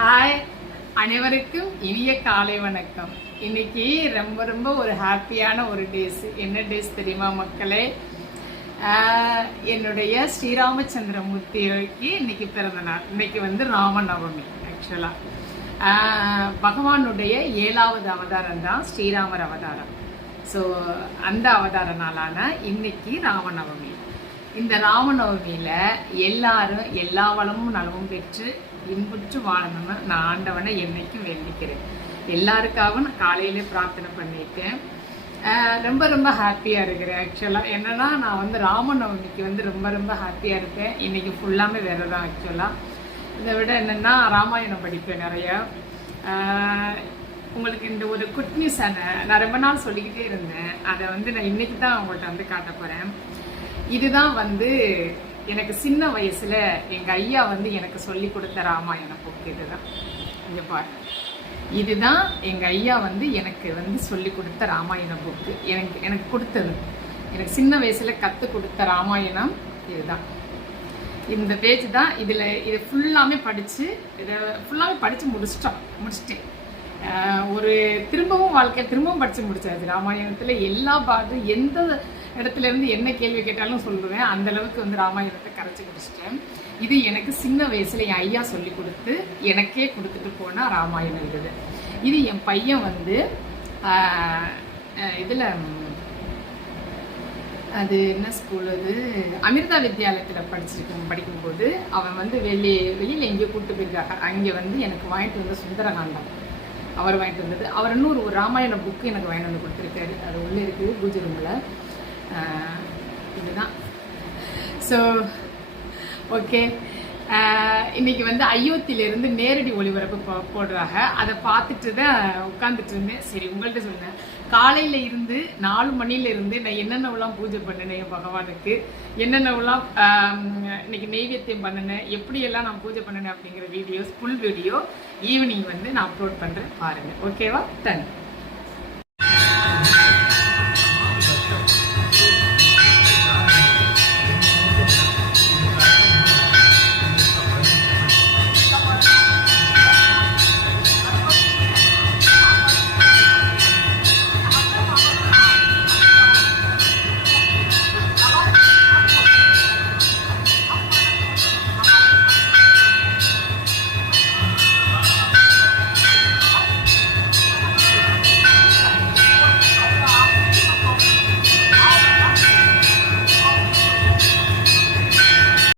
Hi, அனைவருக்கும் இனிய காலை வணக்கம். இன்னைக்கு ரொம்ப ரொம்ப ஒரு ஹாப்பியான ஒரு டேஸ். என்ன டேஸ் தெரியுமா மக்களே? என்னுடைய ஸ்ரீராமச்சந்திரமூர்த்திக்கு இன்னைக்கு பிறந்த நாள். இன்னைக்கு வந்து ராமநவமி. ஆக்சுவலா பகவானுடைய 7வது அவதாரம் தான் ஸ்ரீராமர் அவதாரம். ஸோ அந்த அவதார நாளான இன்னைக்கு ராமநவமி. இந்த ராமநவமியில எல்லாரும் எல்லா வளமும் நலமும் பெற்று இன்புற்று வாழணும்னு நான் ஆண்டவனை என்னைக்கும் வேண்டிக்கிறேன். எல்லாருக்காகவும் நான் காலையிலே பிரார்த்தனை பண்ணிட்டேன். ரொம்ப ரொம்ப ஹாப்பியாக இருக்கிறேன். ஆக்சுவலாக என்னன்னா, நான் வந்து ராமநவமிக்கு வந்து ரொம்ப ரொம்ப ஹாப்பியாக இருப்பேன். இன்னைக்கு ஃபுல்லாமே வேறு தான். ஆக்சுவலாக இதை விட என்னென்னா, ராமாயணம் படிப்பேன் நிறையா. உங்களுக்கு இந்த ஒரு குட் நியூஸ் நான் ரொம்ப நாள் சொல்லிக்கிட்டே இருந்தேன். அதை வந்து நான் இன்னைக்கு தான் உங்கள்கிட்ட வந்து காட்ட போகிறேன். இதுதான் வந்து எனக்கு சின்ன வயசுல எங்க ஐயா வந்து எனக்கு சொல்லி கொடுத்த ராமாயண புக். இதுதான் இங்க பாரு. இதுதான் எங்க ஐயா வந்து எனக்கு வந்து சொல்லி கொடுத்த ராமாயண புக்கு. எனக்கு கொடுத்தது, எனக்கு சின்ன வயசுல கத்து கொடுத்த ராமாயணம் இதுதான். இந்த பேஜ் தான். இது ஃபுல்லாமே படிச்சு முடிச்சிட்டேன். ஒரு திரும்பவும் படிச்சு முடிச்சாச்சு. ராமாயணத்துல எல்லா பாட்டும் எந்த இடத்துல இருந்து என்ன கேள்வி கேட்டாலும் சொல்லுவேன். அந்த அளவுக்கு வந்து ராமாயணத்தை கரைச்சி குடிச்சிட்டேன். இது எனக்கு சின்ன வயசுல என் ஐயா சொல்லி கொடுத்து எனக்கே கொடுத்துட்டு போனா ராமாயணம். இது என் பையன் வந்து இதுல அது என்ன ஸ்கூல், அது அமிர்தா வித்யாலயத்தில் படிக்கும்போது அவன் வந்து வெளியில் எங்கேயோ கூப்பிட்டு போயிருக்காங்க. அங்கே வந்து எனக்கு வாங்கிட்டு வந்த சுந்தரகாண்டம் அவர் வாங்கிட்டு வந்தது. அவர் இன்னும் ஒரு ராமாயண புக்கு எனக்கு வாங்கிட்டு வந்து கொடுத்துருக்காரு. அது உள்ளே இருக்குது பூஜை ரூமில். இதுதான். ஸோ ஓகே, இன்னைக்கு வந்து அயோத்தியிலிருந்து நேரடி ஒளிபரப்பு போடுறாங்க. அதை பார்த்துட்டு தான் உட்காந்துட்டு இருந்தேன். சரி, உங்கள்கிட்ட சொன்னேன். காலையில இருந்து 4 மணில இருந்து நான் என்னென்னவெல்லாம் பூஜை பண்ணினேன் என் பகவானுக்கு, என்னென்னவெல்லாம் இன்னைக்கு நெய்வேத்தியம் பண்ணினேன், எப்படியெல்லாம் நான் பூஜை பண்ணினேன் அப்படிங்கிற வீடியோஸ், ஃபுல் வீடியோ ஈவினிங் வந்து நான் அப்லோட் பண்ணுறேன். பாருங்கள். ஓகேவா? டன்.